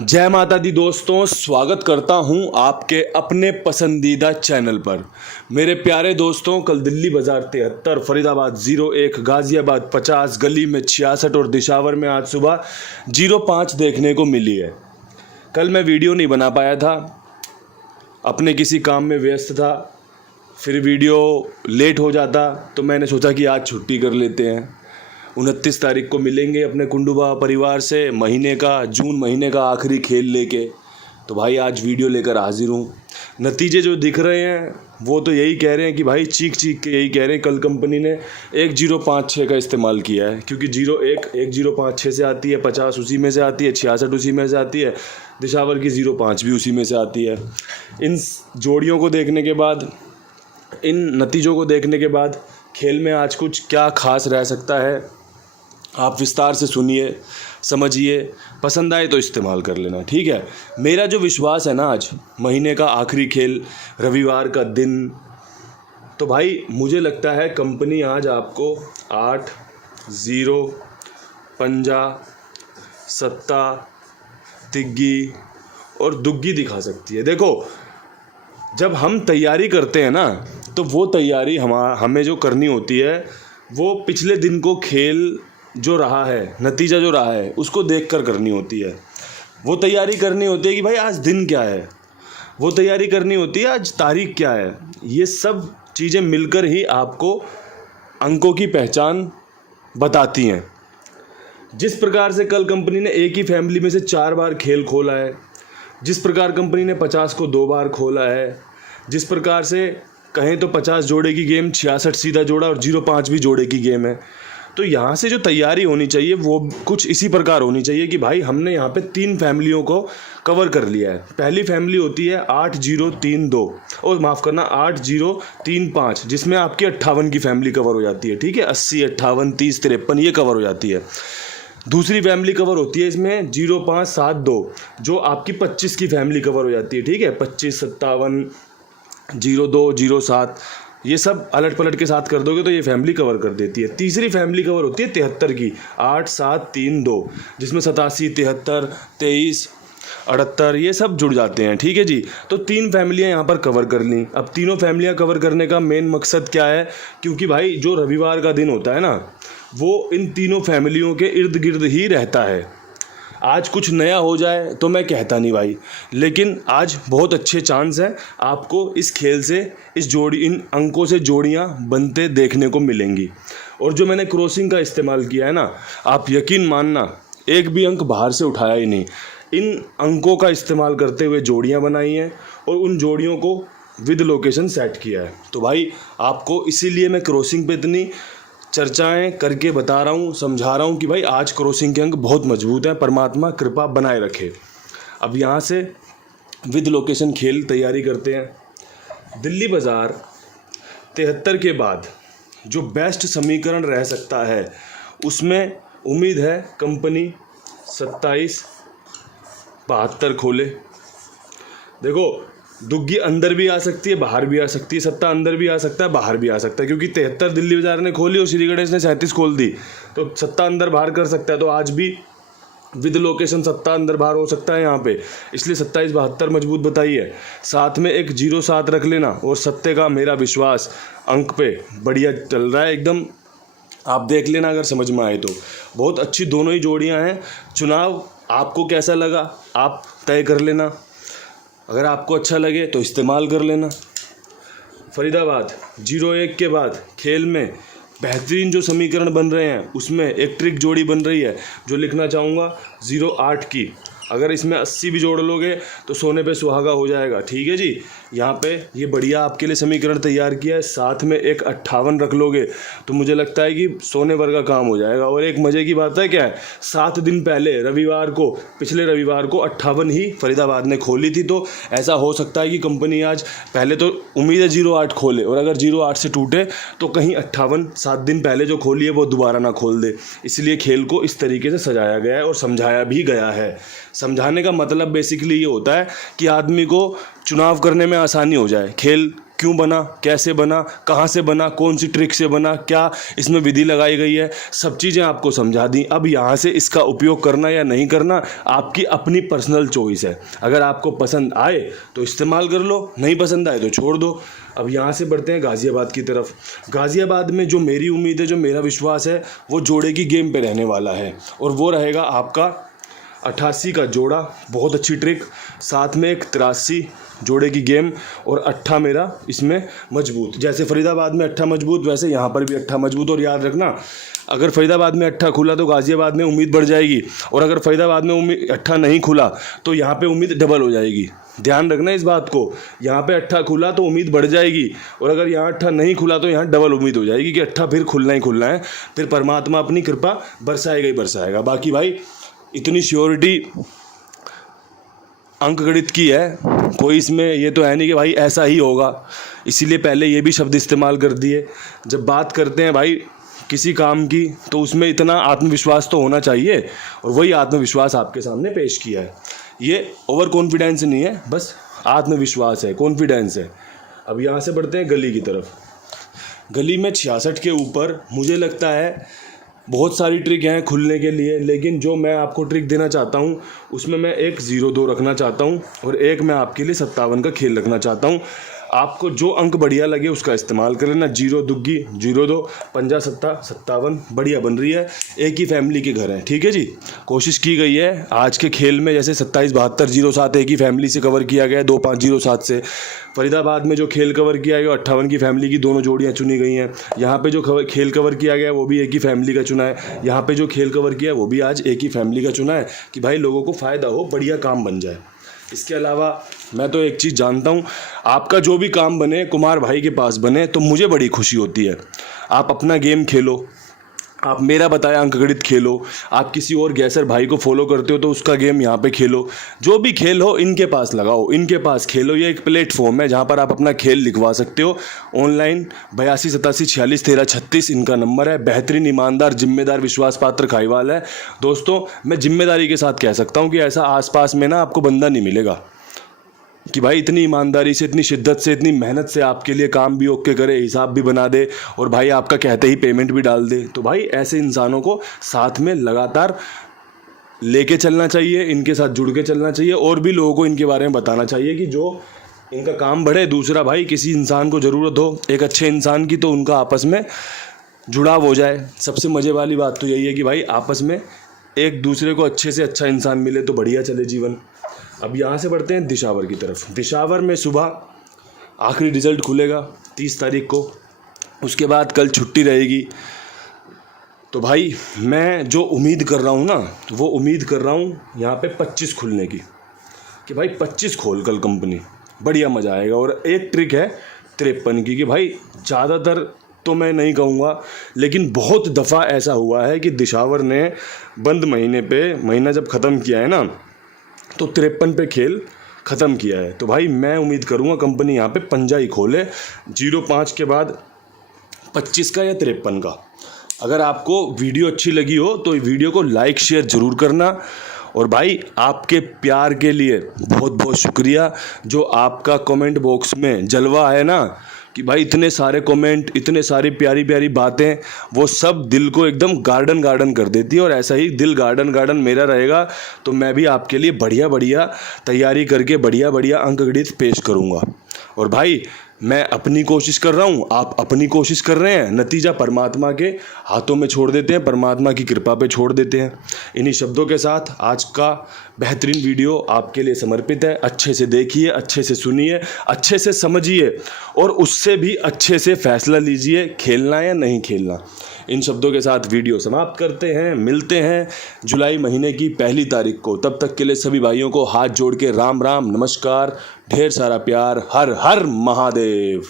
जय माता दी दोस्तों, स्वागत करता हूं आपके अपने पसंदीदा चैनल पर। मेरे प्यारे दोस्तों, कल दिल्ली बाज़ार 73, फरीदाबाद 01, गाज़ियाबाद 50, गली में 66 और दिशावर में आज सुबह 05 देखने को मिली है। कल मैं वीडियो नहीं बना पाया था, अपने किसी काम में व्यस्त था, फिर वीडियो लेट हो जाता तो मैंने सोचा कि आज छुट्टी कर लेते हैं। 29 तारीख को मिलेंगे अपने कुंडुबा परिवार से, जून महीने का आखिरी खेल लेके। तो भाई आज वीडियो लेकर हाजिर हूँ। नतीजे जो दिख रहे हैं वो तो यही कह रहे हैं कि भाई चीख के यही कह रहे हैं, कल कंपनी ने 1056 का इस्तेमाल किया है, क्योंकि 1056 से आती है, 50 उसी में से आती है, 66 उसी में से आती है, दिशावर की 05 भी उसी में से आती है। इन जोड़ियों को देखने के बाद, इन नतीजों को देखने के बाद खेल में आज कुछ क्या खास रह सकता है, आप विस्तार से सुनिए, समझिए, पसंद आए तो इस्तेमाल कर लेना, ठीक है। मेरा जो विश्वास है ना, आज महीने का आखिरी खेल, रविवार का दिन, तो भाई मुझे लगता है कंपनी आज आपको 8, 0, पंजा, सत्ता, तिग्गी और दुग्गी दिखा सकती है। देखो, जब हम तैयारी करते हैं ना, तो वो तैयारी हमें जो करनी होती है, वो पिछले दिन को खेल जो रहा है, नतीजा जो रहा है, उसको देखकर करनी होती है। वो तैयारी करनी होती है कि भाई आज दिन क्या है, वो तैयारी करनी होती है आज तारीख क्या है। ये सब चीज़ें मिलकर ही आपको अंकों की पहचान बताती हैं। जिस प्रकार से कल कंपनी ने एक ही फैमिली में से 4 बार खेल खोला है, जिस प्रकार कंपनी ने 50 को 2 बार खोला है, जिस प्रकार से कहें तो 50 जोड़े की गेम, 66 सीधा जोड़ा और 05 भी जोड़े की गेम है, तो यहाँ से जो तैयारी होनी चाहिए वो कुछ इसी प्रकार होनी चाहिए कि भाई हमने यहाँ पे 3 फैमिलियों को कवर कर लिया है। पहली फैमिली होती है 8032 और माफ़ करना 8035, जिसमें आपकी 58 की फैमिली कवर हो जाती है, ठीक है। 80, 58, 30, 53 ये कवर हो जाती है। दूसरी फैमिली कवर होती है इसमें 0572, जो आपकी 25 की फैमिली कवर हो जाती है, ठीक है। 25, 57, 02, 07 ये सब अलट पलट के साथ कर दोगे तो ये फैमिली कवर कर देती है। तीसरी फैमिली कवर होती है 73 की, 8732, जिसमें 87, 73, 23, 78 ये सब जुड़ जाते हैं, ठीक है जी। तो 3 फैमिलियाँ यहाँ पर कवर कर ली। अब तीनों फैमिलियाँ कवर करने का मेन मकसद क्या है, क्योंकि भाई जो रविवार का दिन होता है ना, वो इन तीनों फैमिलियों के इर्द गिर्द ही रहता है। आज कुछ नया हो जाए तो मैं कहता नहीं भाई, लेकिन आज बहुत अच्छे चांस हैं आपको इस खेल से, इन अंकों से जोड़ियां बनते देखने को मिलेंगी। और जो मैंने क्रॉसिंग का इस्तेमाल किया है ना, आप यकीन मानना एक भी अंक बाहर से उठाया ही नहीं। इन अंकों का इस्तेमाल करते हुए जोड़ियां बनाई हैं और उन जोड़ियों को विद लोकेशन सेट किया है। तो भाई आपको इसीलिए मैं क्रॉसिंग पे इतनी चर्चाएं करके बता रहा हूँ, समझा रहा हूँ कि भाई आज क्रॉसिंग के अंक बहुत मजबूत हैं, परमात्मा कृपा बनाए रखे। अब यहाँ से विद लोकेशन खेल तैयारी करते हैं। दिल्ली बाज़ार 73 के बाद जो बेस्ट समीकरण रह सकता है, उसमें उम्मीद है कंपनी 27 72 खोले। देखो, दुग्गी अंदर भी आ सकती है, बाहर भी आ सकती है, सत्ता अंदर भी आ सकता है, बाहर भी आ सकता है, क्योंकि 73 दिल्ली बाज़ार ने खोली और श्री गणेश ने 37 खोल दी, तो सत्ता अंदर बाहर कर सकता है। तो आज भी विद लोकेशन सत्ता अंदर बाहर हो सकता है यहाँ पे, इसलिए 27 72 मजबूत बताई है। साथ में एक 07 रख लेना, और सत्ते का मेरा विश्वास अंक पे बढ़िया चल रहा है एकदम। आप देख लेना, अगर समझ में आए तो बहुत अच्छी दोनों ही जोड़ियाँ हैं। चुनाव आपको कैसा लगा आप तय कर लेना, अगर आपको अच्छा लगे तो इस्तेमाल कर लेना। फरीदाबाद 01 के बाद खेल में बेहतरीन जो समीकरण बन रहे हैं, उसमें एक ट्रिक जोड़ी बन रही है जो लिखना चाहूँगा 08 की। अगर इसमें 80 भी जोड़ लोगे तो सोने पे सुहागा हो जाएगा, ठीक है जी। यहाँ पे ये बढ़िया आपके लिए समीकरण तैयार किया है। साथ में एक 58 रख लोगे तो मुझे लगता है कि सोने भर का काम हो जाएगा। और एक मज़े की बात है क्या है, 7 दिन पहले पिछले रविवार को 58 ही फरीदाबाद ने खोली थी, तो ऐसा हो सकता है कि कंपनी आज, पहले तो उम्मीद है 08 खोले, और अगर 08 से टूटे तो कहीं 58 7 दिन पहले जो खोली है वो दोबारा ना खोल दे। इसलिए खेल को इस तरीके से सजाया गया है और समझाया भी गया है। समझाने का मतलब बेसिकली ये होता है कि आदमी को चुनाव करने में आसानी हो जाए। खेल क्यों बना, कैसे बना, कहाँ से बना, कौन सी ट्रिक से बना, क्या इसमें विधि लगाई गई है, सब चीज़ें आपको समझा दी। अब यहाँ से इसका उपयोग करना या नहीं करना आपकी अपनी पर्सनल चॉइस है। अगर आपको पसंद आए तो इस्तेमाल कर लो, नहीं पसंद आए तो छोड़ दो। अब यहाँ से बढ़ते हैं गाज़ियाबाद की तरफ। गाज़ियाबाद में जो मेरी उम्मीद है, जो मेरा विश्वास है, वो जोड़े की गेम पे रहने वाला है और वो रहेगा आपका 88 का जोड़ा, बहुत अच्छी ट्रिक, साथ में एक 83 जोड़े की गेम और अट्ठा मेरा इसमें मजबूत। जैसे फरीदाबाद में अट्ठा मजबूत, वैसे यहाँ पर भी अट्ठा मजबूत। और याद रखना, अगर फरीदाबाद में अट्ठा खुला तो गाज़ियाबाद में उम्मीद बढ़ जाएगी, और अगर फरीदाबाद में अट्ठा नहीं खुला तो यहाँ पे उम्मीद डबल हो जाएगी। ध्यान रखना इस बात को, यहाँ पे अट्ठा खुला तो उम्मीद बढ़ जाएगी, और अगर यहाँ अट्ठा नहीं खुला तो यहाँ डबल उम्मीद हो जाएगी कि अट्ठा फिर खुलना ही खुलना है। फिर परमात्मा अपनी कृपा बरसाएगा ही बरसाएगा। बाकी भाई इतनी श्योरिटी अंकगणित की है, कोई इसमें ये तो है नहीं कि भाई ऐसा ही होगा, इसीलिए पहले ये भी शब्द इस्तेमाल कर दिए। जब बात करते हैं भाई किसी काम की तो उसमें इतना आत्मविश्वास तो होना चाहिए, और वही आत्मविश्वास आपके सामने पेश किया है। ये ओवर कॉन्फिडेंस नहीं है, बस आत्मविश्वास है, कॉन्फिडेंस है। अब यहाँ से बढ़ते हैं गली की तरफ। गली में 66 के ऊपर मुझे लगता है बहुत सारी ट्रिक हैं खुलने के लिए, लेकिन जो मैं आपको ट्रिक देना चाहता हूँ उसमें मैं एक 0-2 रखना चाहता हूँ, और एक मैं आपके लिए 57 का खेल रखना चाहता हूँ। आपको जो अंक बढ़िया लगे उसका इस्तेमाल कर लेना। 0 दुग्गी 0-2, 50 सत्ता 57 बढ़िया बन रही है। एक ही फैमिली के घर हैं, ठीक है जी। कोशिश की गई है आज के खेल में, जैसे 27-72-07 एक ही फैमिली से कवर किया गया है, 2507 से। फरीदाबाद में जो खेल कवर किया गया 58 की फैमिली की दोनों जोड़ियाँ चुनी गई हैं। यहाँ पे जो खेल कवर किया गया वो भी एक ही फैमिली का चुना है। यहाँ पे जो खेल कवर किया वो भी आज एक ही फैमिली का चुना है, कि भाई लोगों को फ़ायदा हो, बढ़िया काम बन जाए। इसके अलावा मैं तो एक चीज़ जानता हूँ, आपका जो भी काम बने कुमार भाई के पास बने तो मुझे बड़ी खुशी होती है। आप अपना गेम खेलो, आप मेरा बताया अंकगणित खेलो, आप किसी और गैसर भाई को फॉलो करते हो तो उसका गेम यहाँ पे खेलो। जो भी खेल हो इनके पास लगाओ, इनके पास खेलो। ये एक प्लेटफॉर्म है जहाँ पर आप अपना खेल लिखवा सकते हो ऑनलाइन। 82 87 46 13 36 इनका नंबर है। बेहतरीन, ईमानदार, जिम्मेदार, विश्वास पात्र खाईवाल है। दोस्तों मैं जिम्मेदारी के साथ कह सकता हूँ कि ऐसा आसपास में ना आपको बंदा नहीं मिलेगा कि भाई इतनी ईमानदारी से, इतनी शिद्दत से, इतनी मेहनत से आपके लिए काम भी ओके करे, हिसाब भी बना दे, और भाई आपका कहते ही पेमेंट भी डाल दे। तो भाई ऐसे इंसानों को साथ में लगातार लेके चलना चाहिए, इनके साथ जुड़ के चलना चाहिए, और भी लोगों को इनके बारे में बताना चाहिए कि जो इनका काम बढ़े। दूसरा भाई किसी इंसान को ज़रूरत हो एक अच्छे इंसान की तो उनका आपस में जुड़ाव हो जाए। सबसे मज़े वाली बात तो यही है कि भाई आपस में एक दूसरे को अच्छे से अच्छा इंसान मिले तो बढ़िया चले जीवन। अब यहाँ से बढ़ते हैं दिशावर की तरफ। दिशावर में सुबह आखिरी रिज़ल्ट खुलेगा 30 तारीख को, उसके बाद कल छुट्टी रहेगी। तो भाई मैं जो उम्मीद कर रहा हूँ ना, वो उम्मीद कर रहा हूँ यहाँ पे 25 खुलने की, कि भाई 25 खोल कल कंपनी, बढ़िया मज़ा आएगा। और एक ट्रिक है 53 की, कि भाई ज़्यादातर तो मैं नहीं कहूँगा, लेकिन बहुत दफ़ा ऐसा हुआ है कि दिशावर ने बंद महीने पे, महीना जब ख़त्म किया है ना, तो 53 पे खेल ख़त्म किया है। तो भाई मैं उम्मीद करूँगा कंपनी यहाँ पे पंजा ही खोले 05 के बाद 25 का या 53 का। अगर आपको वीडियो अच्छी लगी हो तो वीडियो को लाइक शेयर ज़रूर करना। और भाई आपके प्यार के लिए बहुत बहुत शुक्रिया। जो आपका कमेंट बॉक्स में जलवा है ना, कि भाई इतने सारे कमेंट, इतने सारी प्यारी प्यारी बातें, वो सब दिल को एकदम गार्डन गार्डन कर देती है। और ऐसा ही दिल गार्डन गार्डन मेरा रहेगा तो मैं भी आपके लिए बढ़िया बढ़िया तैयारी करके बढ़िया बढ़िया अंकगणित पेश करूँगा। और भाई मैं अपनी कोशिश कर रहा हूँ, आप अपनी कोशिश कर रहे हैं, नतीजा परमात्मा के हाथों में छोड़ देते हैं, परमात्मा की कृपा पे छोड़ देते हैं। इन्हीं शब्दों के साथ आज का बेहतरीन वीडियो आपके लिए समर्पित है। अच्छे से देखिए, अच्छे से सुनिए, अच्छे से समझिए, और उससे भी अच्छे से फैसला लीजिए खेलना या नहीं खेलना। इन शब्दों के साथ वीडियो समाप्त करते हैं। मिलते हैं जुलाई महीने की 1 तारीख को। तब तक के लिए सभी भाइयों को हाथ जोड़ के राम राम, नमस्कार, ढेर सारा प्यार। हर हर महादेव।